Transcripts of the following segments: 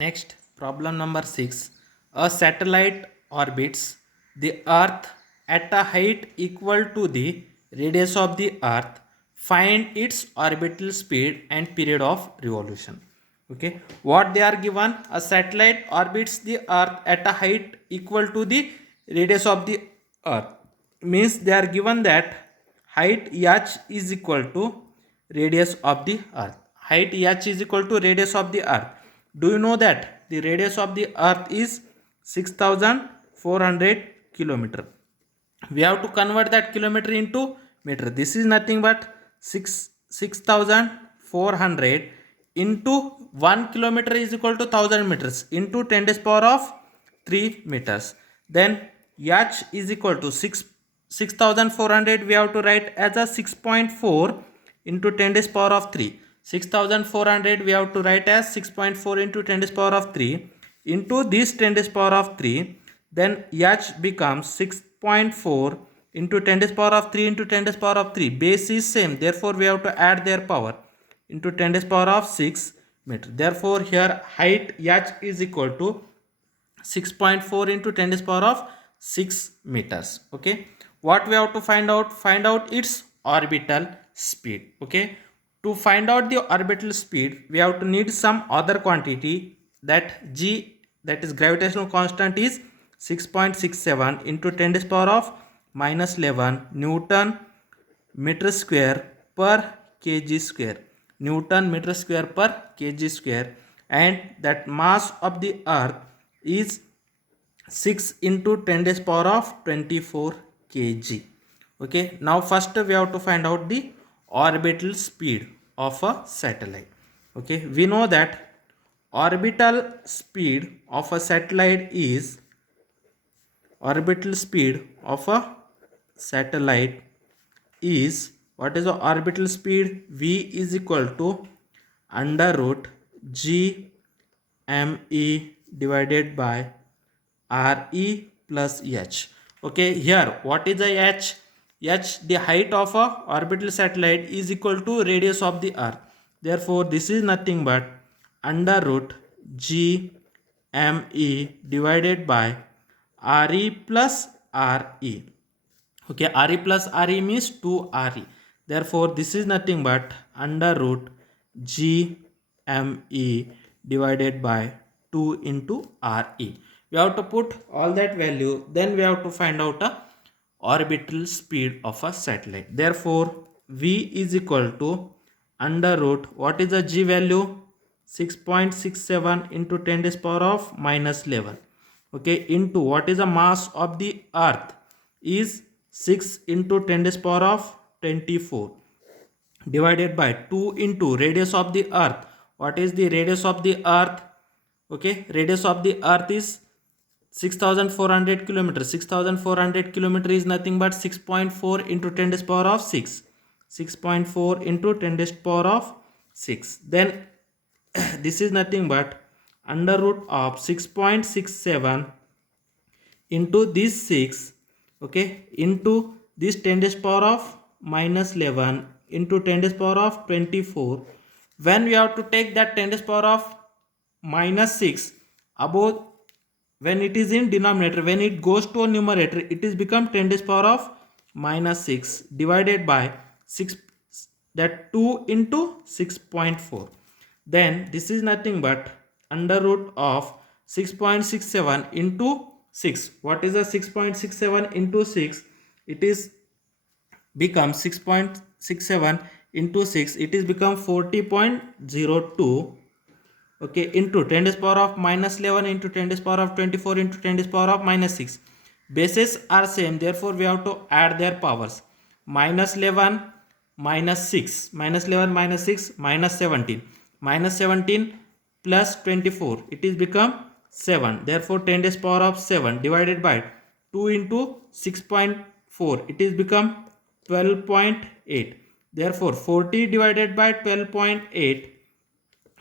Next, problem number 6. A satellite orbits the Earth at a height equal to the radius of the Earth. Find its orbital speed and period of revolution. Okay, what they are given? A satellite orbits the Earth at a height equal to the radius of the Earth. Means they are given that height h is equal to radius of the Earth. Height h is equal to radius of the Earth. Do you know that the radius of the Earth is 6400 kilometer? We have to convert that kilometer into meter. This is nothing but 6400 into 1 kilometer is equal to 1000 meters into 10 to the power of 3 meters. Then h is equal to 6400 we have to write as a 6.4 into 10 to the power of 3. 6400 we have to write as 6.4 into 10 to the power of 3 into this 10 to the power of 3. Then h becomes 6.4 into 10 to the power of 3 into 10 to the power of 3. Base is same, therefore we have to add their power into 10 to the power of 6 meter. Therefore here height h is equal to 6.4 into 10 to the power of 6 meters. Okay, what we have to find out its orbital speed. Okay, to find out the orbital speed we have to need some other quantity, that g, that is gravitational constant, is 6.67 into 10 to the power of minus 11 Newton meter square per kg square. Newton meter square per kg square, and that mass of the Earth is 6 into 10 to the power of 24 kg. Okay, now first we have to find out the orbital speed of a satellite. Okay, we know that orbital speed of a satellite is what is the orbital speed? V is equal to under root g me divided by re plus h. Okay, here what is the h? H, the height of a orbital satellite, is equal to radius of the Earth. Therefore this is nothing but under root g me divided by re plus re. Okay, re plus re means 2 re. Therefore this is nothing but under root g me divided by 2 into re. We have to put all that value, then we have to find out a orbital speed of a satellite. Therefore v is equal to under root, what is the g value? 6.67 into 10 to the power of minus 11. Okay, into what is the mass of the Earth is 6 into 10 to the power of 24 divided by 2 into radius of the Earth. What is the radius of the Earth? Okay, radius of the Earth is 6400 kilometers. 6400 kilometers is nothing but 6.4 into 10 to the power of 6. 6.4 into 10 to the power of 6. Then this is nothing but under root of 6.67 into this 6, okay, into this 10 to the power of minus 11 into 10 to the power of 24. When we have to take that 10 to the power of minus 6 above, when it is in denominator, when it goes to a numerator, it is become 10 to the power of minus 6 divided by 6, that 2 into 6.4. Then this is nothing but under root of 6.67 into 6. What is the 6.67 into 6? It is become 6.67 into 6. It is become 40.02. Okay, into 10 to the power of minus 11 into 10 to the power of 24 into 10 to the power of minus 6. Bases are same, therefore we have to add their powers. Minus 11 minus 6, minus 11 minus 6 minus 17, minus 17 plus 24, it is become 7. Therefore 10 to the power of 7 divided by 2 into 6.4, it is become 12.8. Therefore 40 divided by 12.8,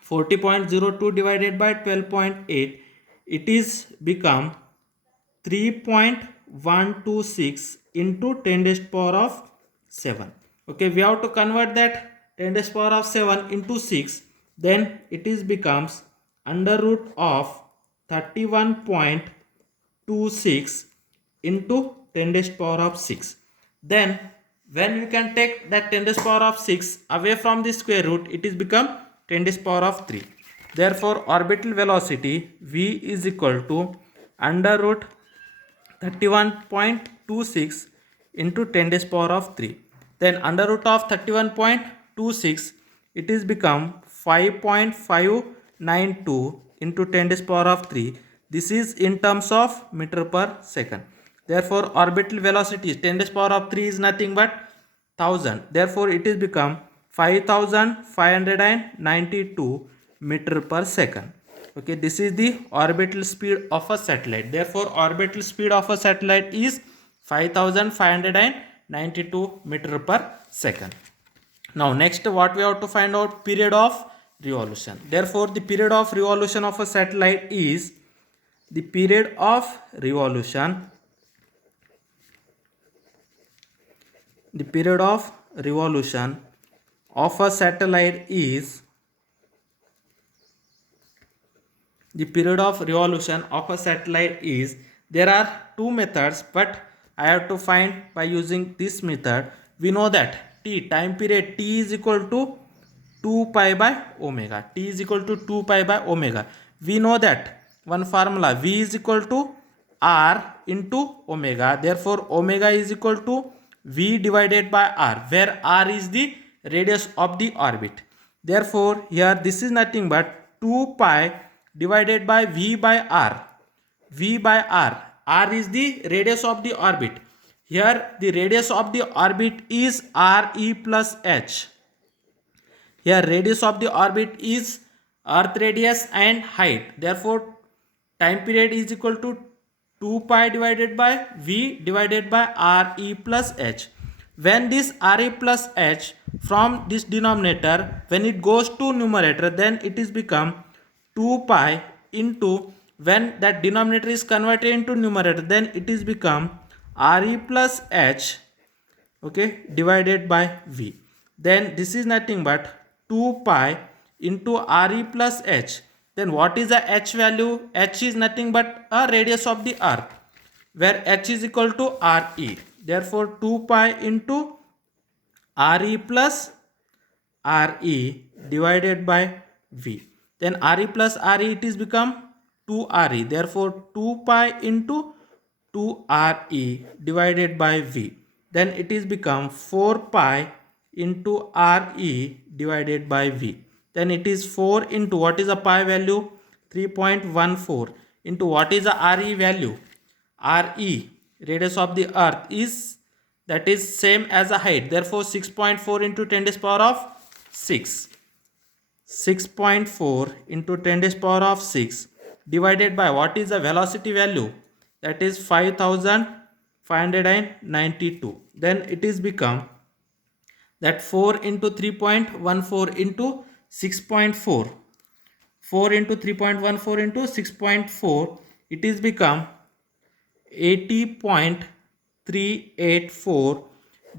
40.02 divided by 12.8, it is become 3.126 into 10 to the power of 7. Okay, we have to convert that 10 to the power of 7 into 6, then it is becomes under root of 31.26 into 10 raised power of 6. Then when you can take that 10 raised power of 6 away from the square root, it is become 10 raised power of 3. Therefore orbital velocity v is equal to under root 31.26 into 10 raised power of 3. Then under root of 31.26, it is become 5.592 into 10 raised power of 3. This is in terms of meter per second. Therefore orbital velocity 10 raised power of 3 is nothing but 1000. Therefore it is become 5592 meter per second. Okay, this is the orbital speed of a satellite. Therefore orbital speed of a satellite is 5592 meter per second. Now next what we have to find out, period of revolution. Therefore the period of revolution of a satellite is the period of revolution of a satellite is there are two methods, but I have to find by using this method. We know that time period t is equal to 2 pi by omega. We know that one formula, v is equal to r into omega. Therefore omega is equal to v divided by r, where r is the radius of the orbit. Therefore here this is nothing but 2 pi divided by v by r. R is the radius of the orbit. Here the radius of the orbit is re plus h. Here radius of the orbit is earth radius and height. Therefore time period is equal to 2 pi divided by v divided by re plus h. When this re plus h from this denominator, when it goes to numerator, then it is become 2 pi into, when that denominator is converted into numerator, then it is become re plus h, okay, divided by v. Then this is nothing but 2 pi into re plus h. Then what is the h value? H is nothing but a radius of the earth, where h is equal to re. Therefore 2 pi into re plus re divided by v. Then re plus re, it is become 2re. Therefore 2 pi into 2re divided by v. Then it is become 4 pi into re divided by v. Then it is 4 into, what is the pi value? 3.14 into, what is the re value? Re, radius of the earth, is that is same as a height. Therefore 6.4 into 10 raised power of 6. 6.4 into 10 raised power of 6 divided by, what is the velocity value? That is 5592. Then it is become that 4 into 3.14 into 6.4. 4 into 3.14 into 6.4, it is become 80.384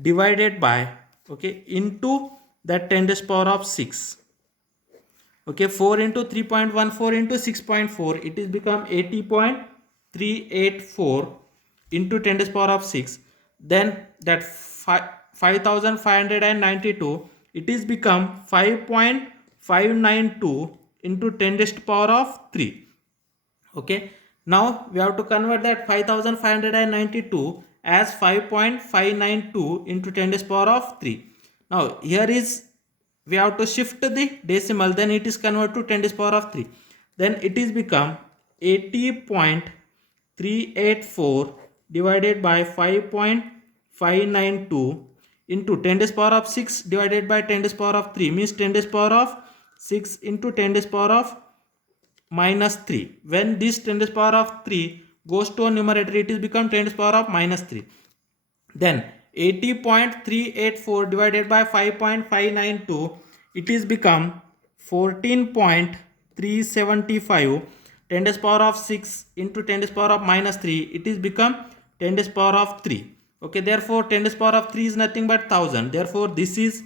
divided by, okay, into that 10 raised power of 6. Okay, 4 into 3.14 into 6.4, it is become 80.384 into 10 raised power of 6. Then that 5592, it is become 5.592 into 10 raised power of 3. Okay, now we have to convert that 5592 as 5.592 into 10 raised power of 3. Now here is, we have to shift the decimal, then it is converted to 10 raised power of 3. Then it is become 80.384 divided by 5.592 into 10 raised power of 6 divided by 10 raised power of 3, means 10 raised power of 6 into 10 raised power of minus 3. When this 10 raised power of 3 goes to a numerator, it is become 10 raised power of minus 3. Then 80.384 divided by 5.592, it is become 14.375. 10 raised power of 6 into 10 raised power of minus 3, it is become 10 raised power of 3. Okay, therefore 10 raised power of 3 is nothing but 1000. Therefore this is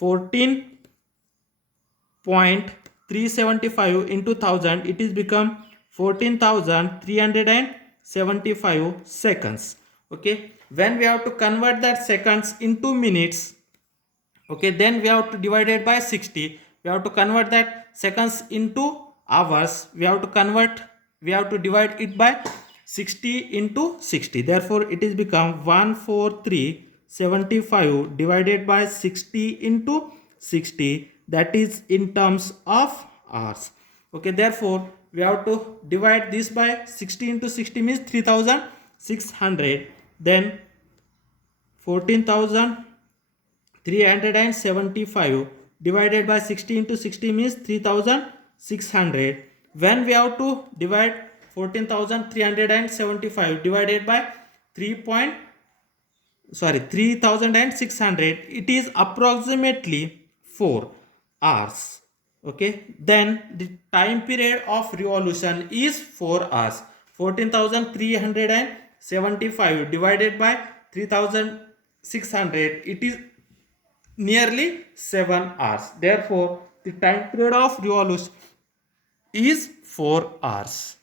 14.375 375 into 1000, it is become 14,375 seconds. Okay, when we have to convert that seconds into minutes, okay, then we have to divide it by 60. We have to convert that seconds into hours. We have to divide it by 60 into 60. Therefore it is become 14375 divided by 60 into 60, that is in terms of hours. Okay, therefore we have to divide this by 60 into 60 means 3600, then 14,375 divided by 60 into 60 means 3600. When we have to divide 14,375 divided by 3,600, it is approximately 4 hours. Okay, then the time period of revolution is 4 hours. 14,375 divided by 3,600, it is nearly 7 hours. Therefore the time period of revolution is 4 hours.